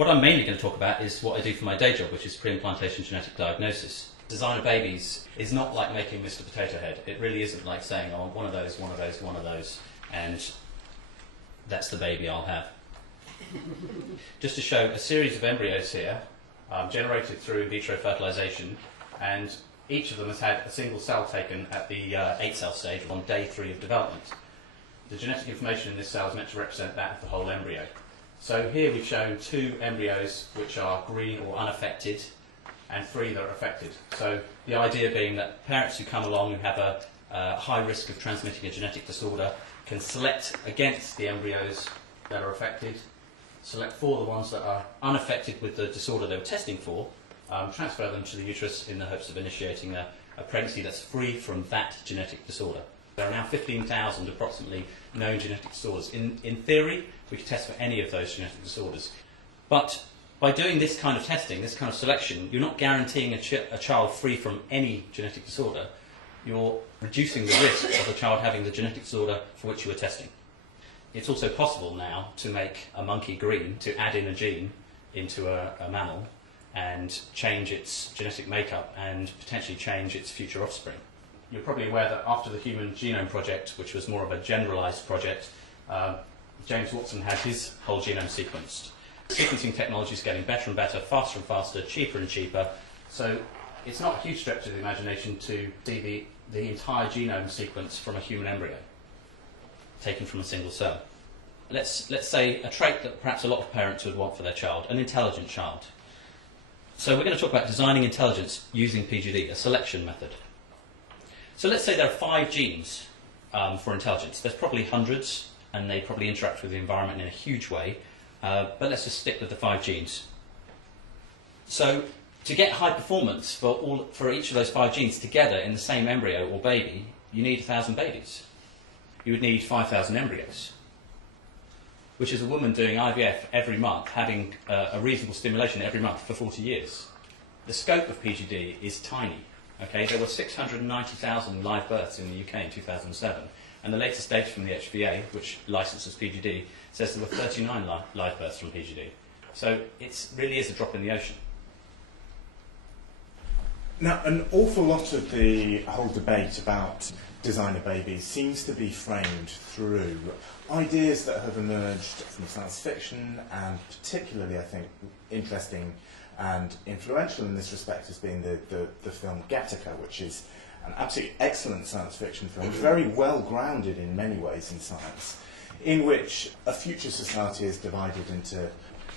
What I'm mainly going to talk about is what I do for my day job, which is pre-implantation genetic diagnosis. Designer babies is not like making Mr. Potato Head. It really isn't like saying, oh, one of those, one of those, one of those, and that's the baby I'll have. Just to show a series of embryos here, generated through in vitro fertilization, and each of them has had a single cell taken at the 8-cell stage on day 3 of development. The genetic information in this cell is meant to represent that of the whole embryo. So here we've shown 2 embryos which are green or unaffected, and 3 that are affected. So the idea being that parents who come along who have a high risk of transmitting a genetic disorder can select against the embryos that are affected, select for the ones that are unaffected with the disorder they were testing for, transfer them to the uterus in the hopes of initiating a pregnancy that's free from that genetic disorder. There are now 15,000 approximately known genetic disorders. In theory, we could test for any of those genetic disorders. But by doing this kind of testing, this kind of selection, you're not guaranteeing a child free from any genetic disorder. You're reducing the risk of a child having the genetic disorder for which you are testing. It's also possible now to make a monkey green, to add in a gene into a mammal and change its genetic makeup and potentially change its future offspring. You're probably aware that after the Human Genome Project, which was more of a generalised project, James Watson had his whole genome sequenced. Sequencing technology is getting better and better, faster and faster, cheaper and cheaper. So it's not a huge stretch of the imagination to see the entire genome sequence from a human embryo, taken from a single cell. Let's say a trait that perhaps a lot of parents would want for their child, an intelligent child. So we're going to talk about designing intelligence using PGD, a selection method. So let's say there are 5 genes for intelligence. There's probably hundreds, and they probably interact with the environment in a huge way. But let's just stick with the 5 genes. So to get high performance for each of those 5 genes together in the same embryo or baby, you need 1,000 babies. You would need 5,000 embryos, which is a woman doing IVF every month, having a reasonable stimulation every month for 40 years. The scope of PGD is tiny. Okay, there were 690,000 live births in the UK in 2007, and the latest data from the HVA, which licenses PGD, says there were 39 live births from PGD. So it really is a drop in the ocean. Now, an awful lot of the whole debate about designer babies seems to be framed through ideas that have emerged from science fiction, and particularly, I think, interesting and influential in this respect has been the film Gattaca, which is an absolutely excellent science fiction film, very well grounded in many ways in science, in which a future society is divided into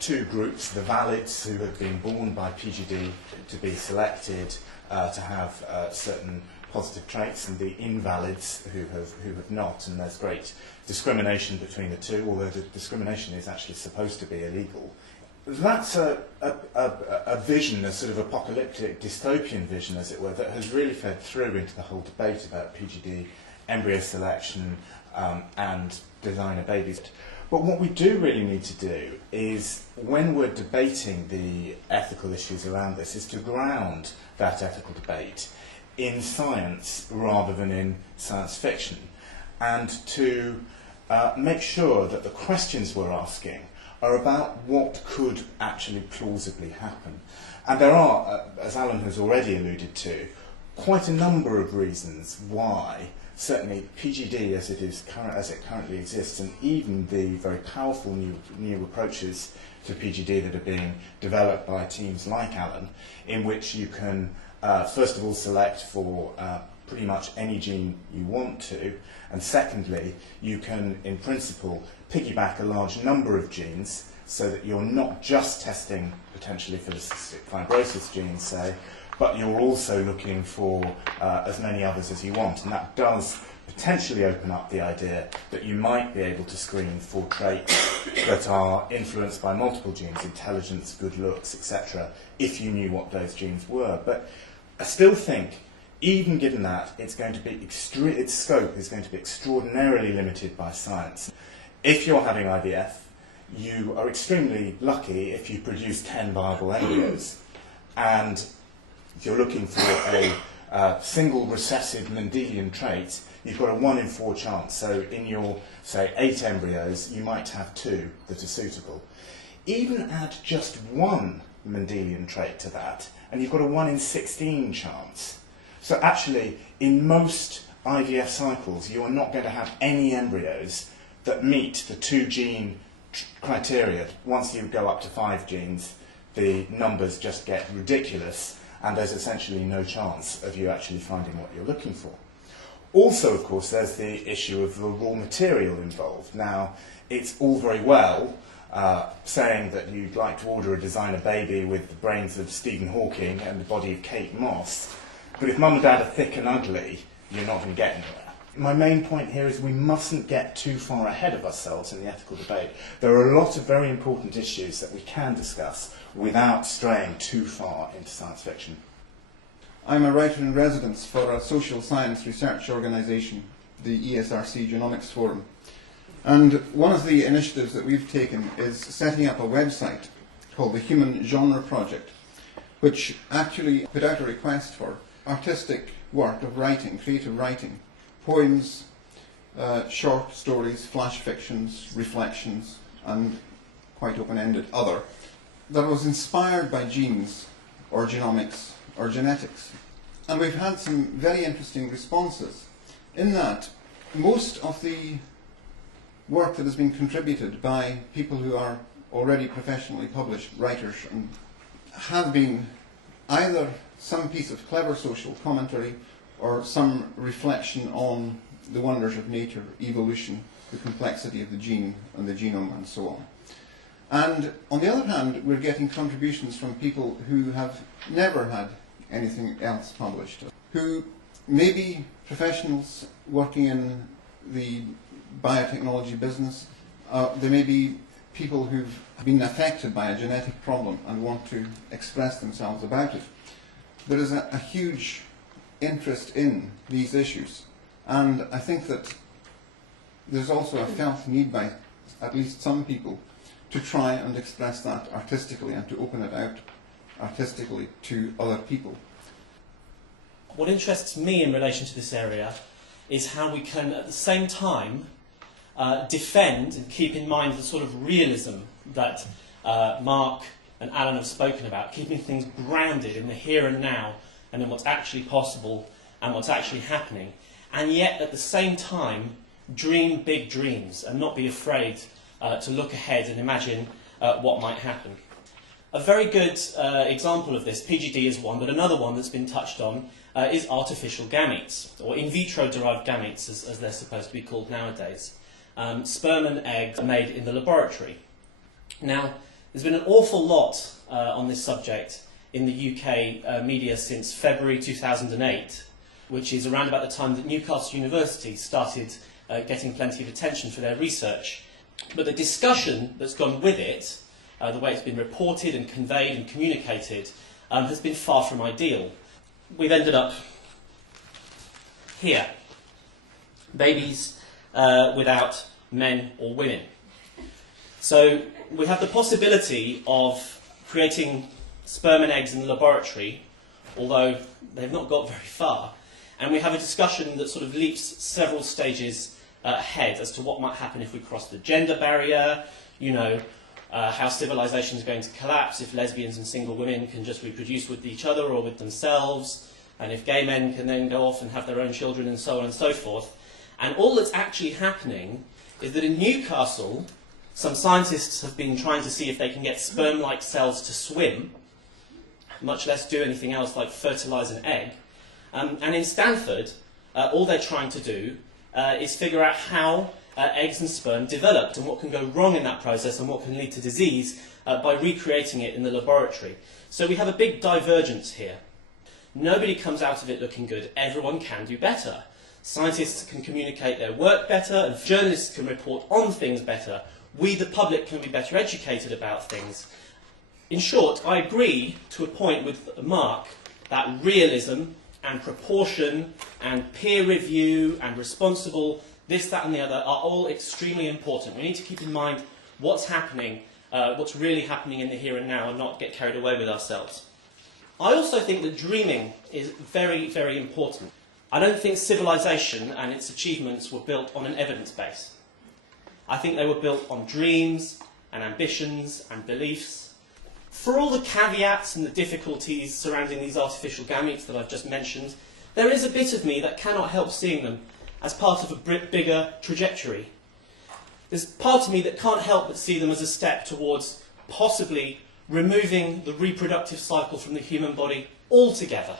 2 groups: the valids, who have been born by PGD to be selected to have certain positive traits, and the invalids who have not, and there's great discrimination between the 2, although the discrimination is actually supposed to be illegal. That's a vision, a sort of apocalyptic dystopian vision, as it were, that has really fed through into the whole debate about PGD, embryo selection, and designer babies. But what we do really need to do is, when we're debating the ethical issues around this, is to ground that ethical debate in science rather than in science fiction, and to make sure that the questions we're asking are about what could actually plausibly happen. And there are, as Alan has already alluded to, quite a number of reasons why certainly PGD as it currently exists, and even the very powerful new approaches to PGD that are being developed by teams like Alan, in which you can first of all select for pretty much any gene you want to, and secondly, you can in principle piggyback a large number of genes so that you're not just testing potentially for the cystic fibrosis gene, say, but you're also looking for as many others as you want. And that does potentially open up the idea that you might be able to screen for traits that are influenced by multiple genes, intelligence, good looks, etc., if you knew what those genes were. But I still think, even given that, its scope is going to be extraordinarily limited by science. If you're having IVF, you are extremely lucky if you produce 10 viable embryos. And if you're looking for a single recessive Mendelian trait, you've got a 1 in 4 chance. So in your, say, 8 embryos, you might have 2 that are suitable. Even add just one Mendelian trait to that, and you've got a 1 in 16 chance. So actually, in most IVF cycles, you are not going to have any embryos that meet the 2-gene criteria. Once you go up to 5 genes, the numbers just get ridiculous, and there's essentially no chance of you actually finding what you're looking for. Also, of course, there's the issue of the raw material involved. Now, it's all very well saying that you'd like to order a designer baby with the brains of Stephen Hawking and the body of Kate Moss, but if mum and dad are thick and ugly, you're not going to get anywhere. My main point here is we mustn't get too far ahead of ourselves in the ethical debate. There are a lot of very important issues that we can discuss without straying too far into science fiction. I'm a writer in residence for a social science research organisation, the ESRC Genomics Forum. And one of the initiatives that we've taken is setting up a website called the Human Genre Project, which actually put out a request for artistic work of writing, creative writing, poems, short stories, flash fictions, reflections, and quite open-ended other, that was inspired by genes or genomics or genetics. And we've had some very interesting responses in that most of the work that has been contributed by people who are already professionally published writers and have been either some piece of clever social commentary or some reflection on the wonders of nature, evolution, the complexity of the gene and the genome and so on. And on the other hand, we're getting contributions from people who have never had anything else published, who may be professionals working in the biotechnology business. There may be people who've been affected by a genetic problem and want to express themselves about it. There is a huge interest in these issues, and I think that there's also a felt need by at least some people to try and express that artistically and to open it out artistically to other people. What interests me in relation to this area is how we can at the same time defend and keep in mind the sort of realism that Mark and Alan have spoken about, keeping things grounded in the here and now and in what's actually possible and what's actually happening, and yet at the same time dream big dreams and not be afraid to look ahead and imagine what might happen. A very good example of this, PGD is one, but another one that's been touched on is artificial gametes, or in vitro derived gametes as they're supposed to be called nowadays. Sperm and eggs are made in the laboratory. Now, there's been an awful lot on this subject in the UK media since February 2008, which is around about the time that Newcastle University started getting plenty of attention for their research. But the discussion that's gone with it, the way it's been reported and conveyed and communicated, has been far from ideal. We've ended up here. Babies without men or women. So we have the possibility of creating sperm and eggs in the laboratory, although they've not got very far. And we have a discussion that sort of leaps several stages ahead as to what might happen if we cross the gender barrier, you know, how civilization is going to collapse if lesbians and single women can just reproduce with each other or with themselves, and if gay men can then go off and have their own children and so on and so forth. And all that's actually happening is that in Newcastle, some scientists have been trying to see if they can get sperm-like cells to swim, much less do anything else like fertilise an egg. And in Stanford, all they're trying to do is figure out how eggs and sperm developed and what can go wrong in that process and what can lead to disease by recreating it in the laboratory. So we have a big divergence here. Nobody comes out of it looking good. Everyone can do better. Scientists can communicate their work better, and journalists can report on things better. We, the public, can be better educated about things. In short, I agree to a point with Mark that realism and proportion and peer review and responsible this, that and the other are all extremely important. We need to keep in mind what's happening, what's really happening in the here and now, and not get carried away with ourselves. I also think that dreaming is very, very important. I don't think civilization and its achievements were built on an evidence base. I think they were built on dreams and ambitions and beliefs. For all the caveats and the difficulties surrounding these artificial gametes that I've just mentioned, there is a bit of me that cannot help seeing them as part of a bigger trajectory. There's part of me that can't help but see them as a step towards possibly removing the reproductive cycle from the human body altogether.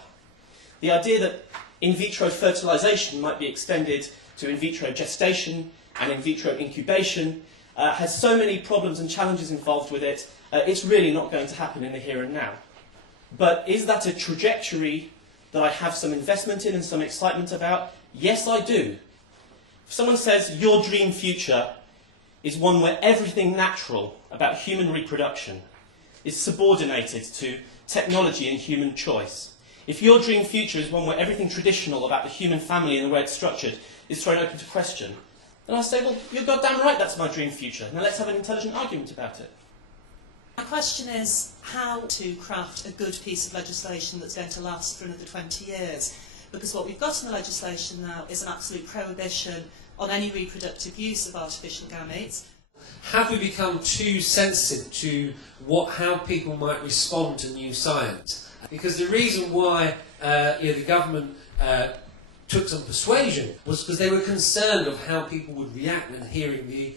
The idea that in vitro fertilisation might be extended to in vitro gestation and in vitro incubation has so many problems and challenges involved with it, it's really not going to happen in the here and now. But is that a trajectory that I have some investment in and some excitement about? Yes, I do. If someone says your dream future is one where everything natural about human reproduction is subordinated to technology and human choice, if your dream future is one where everything traditional about the human family and the way it's structured is thrown open to question, then I say, well, you're goddamn right, that's my dream future. Now let's have an intelligent argument about it. My question is how to craft a good piece of legislation that's going to last for another 20 years. Because what we've got in the legislation now is an absolute prohibition on any reproductive use of artificial gametes. Have we become too sensitive to how people might respond to new science? Because the reason why the government took some persuasion was because they were concerned of how people would react when hearing the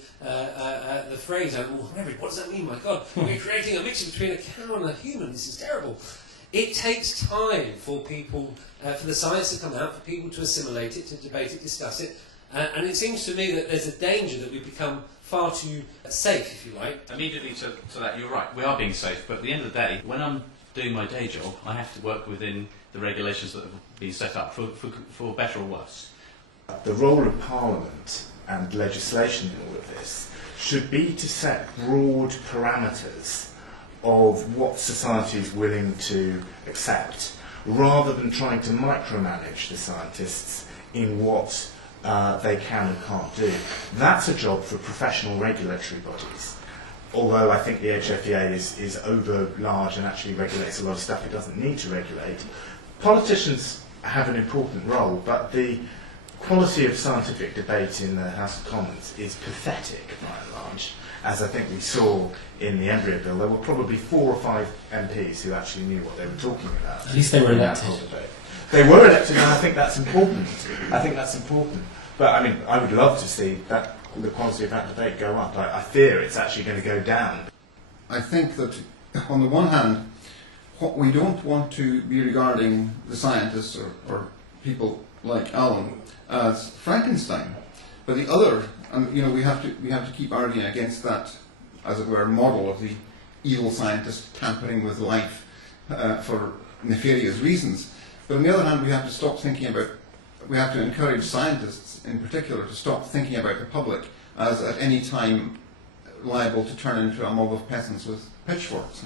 phrase, what does that mean? My God, we're creating a mixture between a cow and a human. This is terrible. It takes time for people, for the science to come out, for people to assimilate it, to debate it, discuss it. And it seems to me that there's a danger that we become far too safe, if you like. Immediately to that, you're right, we are being safe, but at the end of the day, when I'm doing my day job, I have to work within the regulations that have been set up, for better or worse. The role of Parliament and legislation in all of this should be to set broad parameters of what society is willing to accept, rather than trying to micromanage the scientists in what they can and can't do. That's a job for professional regulatory bodies. Although I think the HFEA is over large and actually regulates a lot of stuff it doesn't need to regulate. Politicians have an important role, but the quality of scientific debate in the House of Commons is pathetic by and large. As I think we saw in the embryo bill, there were probably 4 or 5 MPs who actually knew what they were talking about. At least they were elected. They were elected, and I think that's important. But I mean, I would love to see the quality of that debate go up. I fear it's actually going to go down. I think that, on the one hand, what we don't want to be regarding the scientists or people like Alan as Frankenstein, but the other, and we have to keep arguing against that, as it were, model of the evil scientist tampering with life for nefarious reasons. But on the other hand, we have to encourage scientists in particular to stop thinking about the public as at any time liable to turn into a mob of peasants with pitchforks.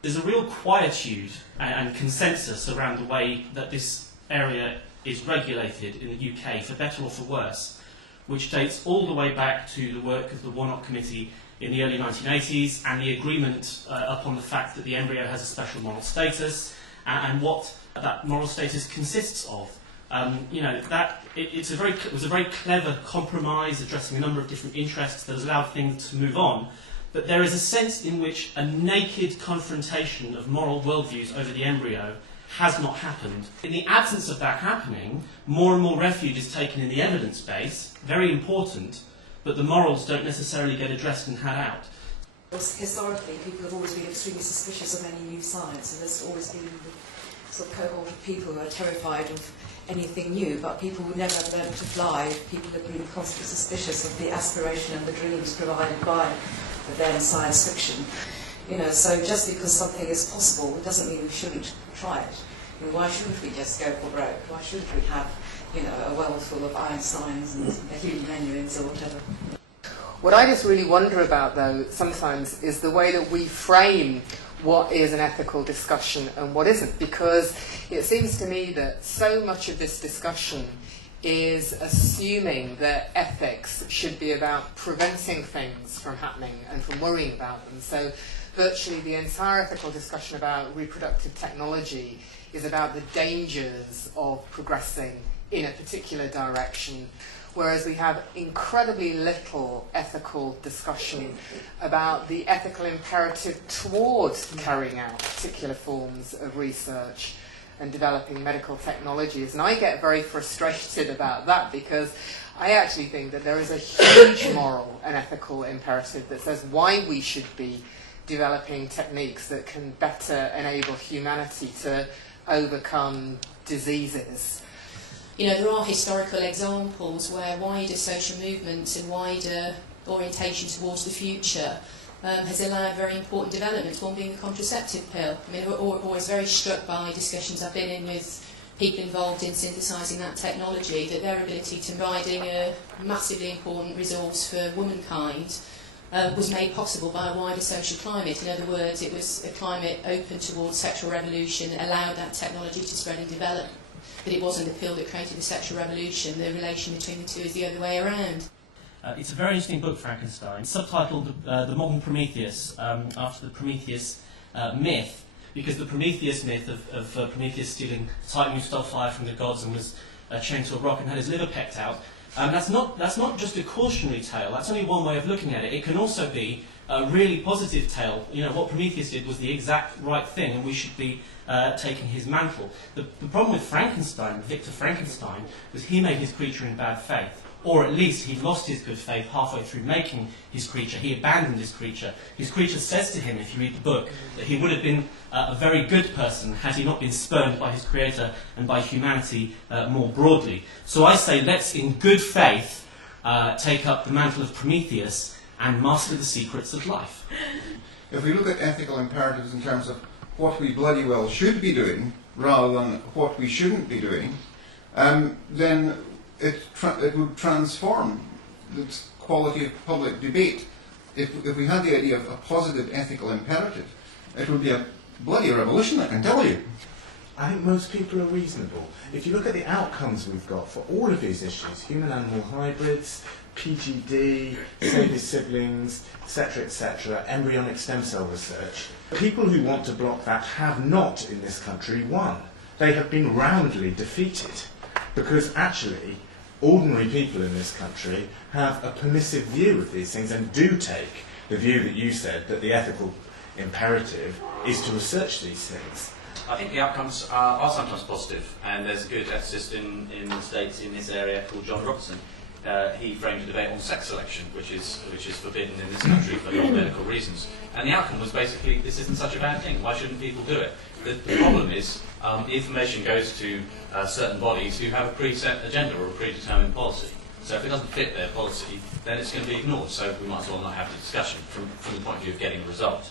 There's a real quietude and consensus around the way that this area is regulated in the UK, for better or for worse, which dates all the way back to the work of the Warnock Committee in the early 1980s and the agreement upon the fact that the embryo has a special moral status and what that moral status consists of. It was a very clever compromise addressing a number of different interests that has allowed things to move on. But there is a sense in which a naked confrontation of moral worldviews over the embryo has not happened. In the absence of that happening, more and more refuge is taken in the evidence base, very important, but the morals don't necessarily get addressed and had out. Historically, people have always been extremely suspicious of any new science, and there's always been the sort of cohort of people who are terrified of anything new, but people who never have learned to fly, people have been constantly suspicious of the aspiration and the dreams provided by the then science fiction. So just because something is possible doesn't mean we shouldn't try it. Why shouldn't we just go for broke? Why shouldn't we have, a well full of Einsteins and Hugh Menuhins or whatever? What I just really wonder about, though, sometimes is the way that we frame what is an ethical discussion and what isn't, because it seems to me that so much of this discussion is assuming that ethics should be about preventing things from happening and from worrying about them. So virtually the entire ethical discussion about reproductive technology is about the dangers of progressing in a particular direction, whereas we have incredibly little ethical discussion about the ethical imperative towards carrying out particular forms of research and developing medical technologies. And I get very frustrated about that, because I actually think that there is a huge moral and ethical imperative that says why we should be developing techniques that can better enable humanity to overcome diseases. You know, there are historical examples where wider social movements and wider orientation towards the future has allowed very important developments, one being the contraceptive pill. I mean, we're always very struck by discussions I've been in with people involved in synthesising that technology, that their ability to providing a massively important resource for womankind was made possible by a wider social climate. In other words, it was a climate open towards sexual revolution that allowed that technology to spread and develop. But it wasn't the pill that created the sexual revolution. The relation between the two is the other way around. It's a very interesting book, Frankenstein, subtitled The Modern Prometheus, after the Prometheus myth, because the Prometheus myth of Prometheus stealing Titan, who stole fire from the gods and was chained to a rock and had his liver pecked out, that's not just a cautionary tale. That's only one way of looking at it. It can also be a really positive tale. You know, what Prometheus did was the exact right thing, and we should be taking his mantle. The problem with Frankenstein, Victor Frankenstein, was he made his creature in bad faith. Or at least he lost his good faith halfway through making his creature. He abandoned his creature. His creature says to him, if you read the book, that he would have been a very good person had he not been spurned by his creator and by humanity more broadly. So I say, let's in good faith take up the mantle of Prometheus and master the secrets of life. If we look at ethical imperatives in terms of what we bloody well should be doing rather than what we shouldn't be doing, then it would transform the quality of public debate. If we had the idea of a positive ethical imperative, it would be a bloody revolution, I can tell you. I think most people are reasonable. If you look at the outcomes we've got for all of these issues, human-animal hybrids, PGD, save siblings, etc., embryonic stem cell research, people who want to block that have not, in this country, won. They have been roundly defeated, because actually ordinary people in this country have a permissive view of these things and do take the view that you said, that the ethical imperative is to research these things. I think the outcomes are sometimes positive, and there's a good ethicist in the States in this area called John Robertson. He framed a debate on sex selection, which is forbidden in this country for non-medical reasons. And the outcome was basically, this isn't such a bad thing, why shouldn't people do it? The problem is, the information goes to certain bodies who have a preset agenda or a predetermined policy. So if it doesn't fit their policy, then it's going to be ignored. So we might as well not have the discussion from the point of view of getting a result.